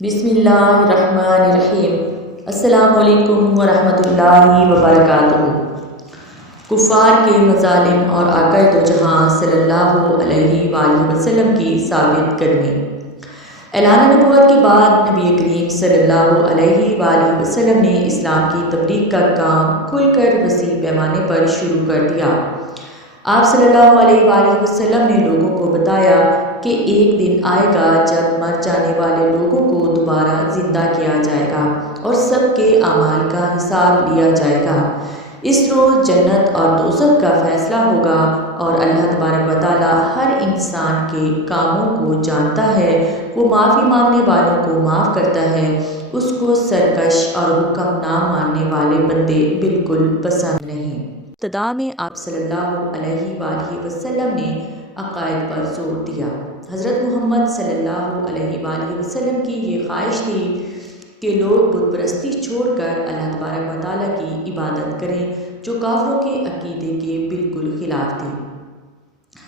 بسم اللہ الرحمن الرحیم۔ السلام علیکم ورحمۃ اللہ وبرکاتہ۔ کفار کے مظالم اور آقا دو جہاں صلی اللہ علیہ وآلہ وسلم کی ثابت قدمی۔ اعلان نبوت کے بعد نبی کریم صلی اللہ علیہ وآلہ وسلم نے اسلام کی تبلیغ کا کام کھل کر وسیع پیمانے پر شروع کر دیا۔ آپ صلی اللہ علیہ وآلہ وسلم نے لوگوں کو بتایا کہ ایک دن آئے گا جب مر جانے والے لوگوں کو دوبارہ زندہ کیا جائے گا اور سب کے اعمال کا حساب لیا جائے گا۔ اس روز جنت اور دوزخ کا فیصلہ ہوگا اور اللہ تبارک و تعالیٰ ہر انسان کے کاموں کو جانتا ہے۔ وہ معافی مانگنے والوں کو معاف کرتا ہے، اس کو سرکش اور حکم نہ ماننے والے بندے بالکل پسند نہیں۔ ابتدا میں آپ صلی اللہ علیہ وآلہ وسلم نے عقائد پر زور دیا۔ حضرت محمد صلی اللہ علیہ وآلہ وسلم کی یہ خواہش تھی کہ لوگ بت پرستی چھوڑ کر اللہ تبارک و تعالیٰ کی عبادت کریں، جو کافروں کے عقیدے کے بالکل خلاف تھی۔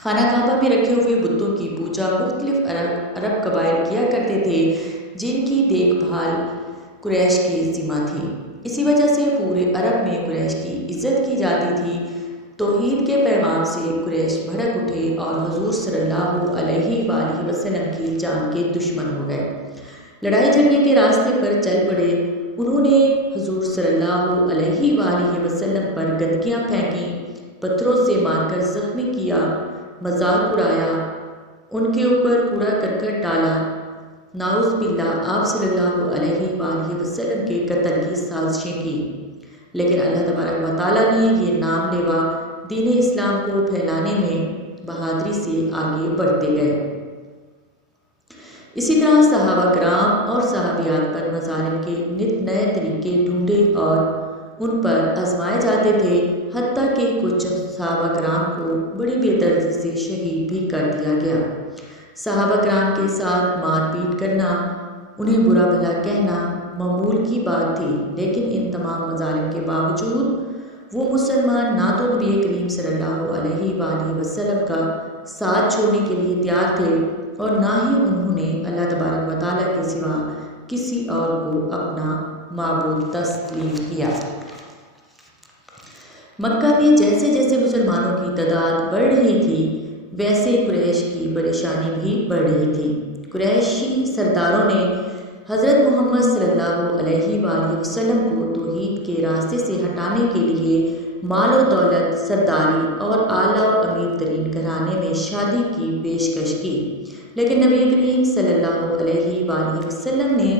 خانہ کعبہ میں رکھے ہوئے بتوں کی پوجا مختلف عرب قبائل کیا کرتے تھے، جن کی دیکھ بھال قریش کی ذمہ تھی۔ اسی وجہ سے پورے عرب میں قریش کی عزت کی جاتی تھی۔ توحید کے پیغام سے قریش بھڑک اٹھے اور حضور صلی اللہ علیہ وآلہ وسلم کی جان کے دشمن ہو گئے، لڑائی جھگڑے کے راستے پر چل پڑے۔ انہوں نے حضور صلی اللہ علیہ وآلہ وسلم پر گندگیاں پھینکیں، پتھروں سے مار کر زخمی کیا، مذاق اڑایا، ان کے اوپر کوڑا کرکٹ ڈالا۔ نعوذ باللہ آپ صلی اللہ علیہ وآلہ وسلم کے قتل کی سازشیں کی، لیکن اللہ تبارک و تعالیٰ نے یہ نام لیوا دین اسلام کو پھیلانے میں بہادری سے آگے بڑھتے گئے۔ اسی طرح صحابہ کرام اور صحابیات پر مظالم کے نت نئے طریقے ڈھونڈے اور ان پر آزمائے جاتے تھے، حتیٰ کہ کچھ صحابہ کرام کو بڑی بے دردی سے شہید بھی کر دیا گیا۔ صحابہ کرام کے ساتھ مار پیٹ کرنا، انہیں برا بھلا کہنا معمول کی بات تھی، لیکن ان تمام مظالم کے باوجود وہ مسلمان نہ تو نبی کریم صلی اللہ علیہ وآلہ وسلم کا ساتھ چھوڑنے کے لیے تیار تھے اور نہ ہی انہوں نے اللہ تبارک و تعالیٰ کے سوا کسی اور کو اپنا معبود تسلیم کیا۔ مکہ میں جیسے جیسے مسلمانوں کی تعداد بڑھ رہی تھی، ویسے قریش کی پریشانی بھی بڑھ رہی تھی۔ قریشی سرداروں نے حضرت محمد صلی اللہ علیہ وآلہ وسلم کو توحید کے راستے سے ہٹانے کے لیے مال و دولت، سرداری اور اعلیٰ و امیر ترین گھرانے میں شادی کی پیشکش کی، لیکن نبی کریم صلی اللہ علیہ وآلہ وسلم نے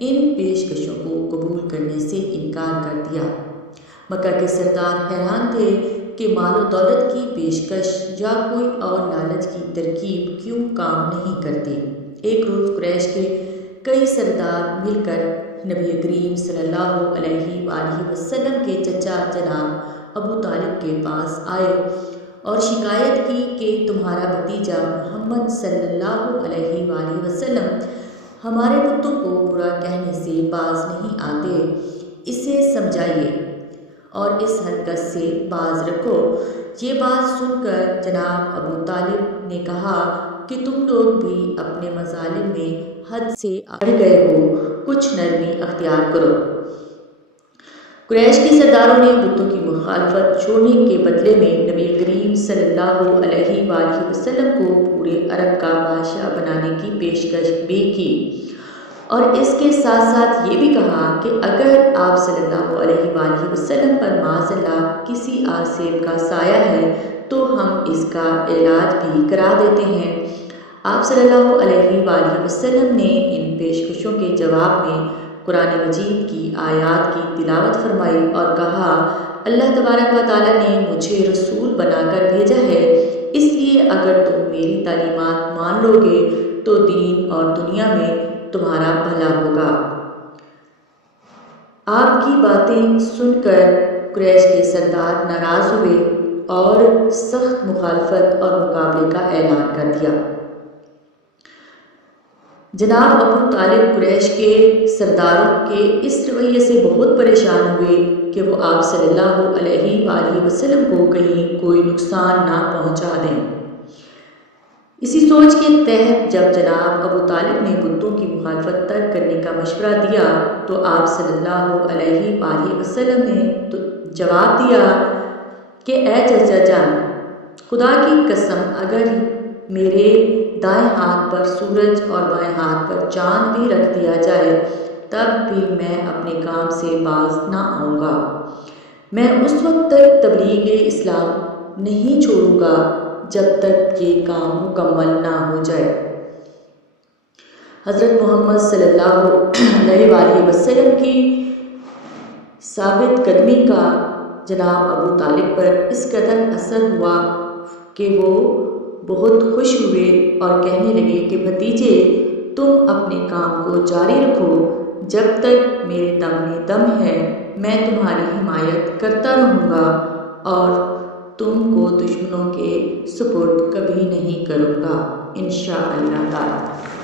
ان پیشکشوں کو قبول کرنے سے انکار کر دیا۔ مکہ کے سردار حیران تھے کہ مال و دولت کی پیشکش یا کوئی اور لالچ کی ترکیب کیوں کام نہیں کرتی۔ ایک روز قریش کے کئی سردار مل کر نبی کریم صلی اللہ علیہ وآلہ وسلم کے چچا جناب ابو طالب کے پاس آئے اور شکایت کی کہ تمہارا بھتیجا محمد صلی اللہ علیہ وآلہ وسلم ہمارے بتوں کو برا کہنے سے باز نہیں آتے، اسے سمجھائیے اور اس حرکت سے باز رکھو۔ یہ بات سن کر جناب ابو طالب نے کہا کہ تم لوگ بھی اپنے مظالم میں حد سے بڑھ گئے ہو، کچھ نرمی اختیار کرو۔ قریش کے سرداروں نے بتوں کی مخالفت چھوڑنے کے بدلے میں نبی کریم صلی اللہ علیہ وآلہ وسلم کو پورے عرب کا بادشاہ بنانے کی پیشکش بھی کی، اور اس کے ساتھ ساتھ یہ بھی کہا کہ اگر آپ صلی اللہ علیہ وآلہ وسلم پر معاذ اللہ کسی آسیب کا سایہ ہے تو ہم اس کا علاج بھی کرا دیتے ہیں۔ آپ صلی اللہ علیہ وآلہ وسلم نے ان پیشکشوں کے جواب میں قرآن مجید کی آیات کی تلاوت فرمائی اور کہا، اللہ تبارک و تعالیٰ نے مجھے رسول بنا کر بھیجا ہے، اس لیے اگر تم میری تعلیمات مان لو گے تو دین اور دنیا میں تمہارا بھلا ہوگا۔ آپ کی باتیں سن کر قریش کے سردار ناراض ہوئے اور سخت مخالفت اور مقابلے کا اعلان کر دیا۔ جناب ابو طالب قریش کے سرداروں کے اس رویے سے بہت پریشان ہوئے کہ وہ آپ صلی اللہ علیہ وآلہ وسلم کو کہیں کوئی نقصان نہ پہنچا دیں۔ اسی سوچ کے تحت جب جناب ابو طالب نے بتوں کی مخالفت ترک کرنے کا مشورہ دیا تو آپ صلی اللہ علیہ وآلہ وسلم نے تو جواب دیا کہ اے چچا جان، خدا کی قسم اگر میرے دائیں ہاتھ پر سورج اور بائیں ہاتھ پر چاند بھی رکھ دیا جائے تب بھی میں اپنے کام سے باز نہ آؤں گا۔ میں اس وقت تک تبلیغ اسلام نہیں چھوڑوں گا جب تک یہ کام مکمل نہ ہو جائے۔ حضرت محمد صلی اللہ علیہ وآلہ وسلم کی ثابت قدمی کا جناب ابو طالب پر اس قدر اثر ہوا کہ وہ بہت خوش ہوئے اور کہنے لگے کہ بھتیجے، تم اپنے کام کو جاری رکھو، جب تک میرے دم میں دم ہے میں تمہاری حمایت کرتا رہوں گا اور تم کو دشمنوں کے سپرد کبھی نہیں کروں گا انشاءاللہ تعالی۔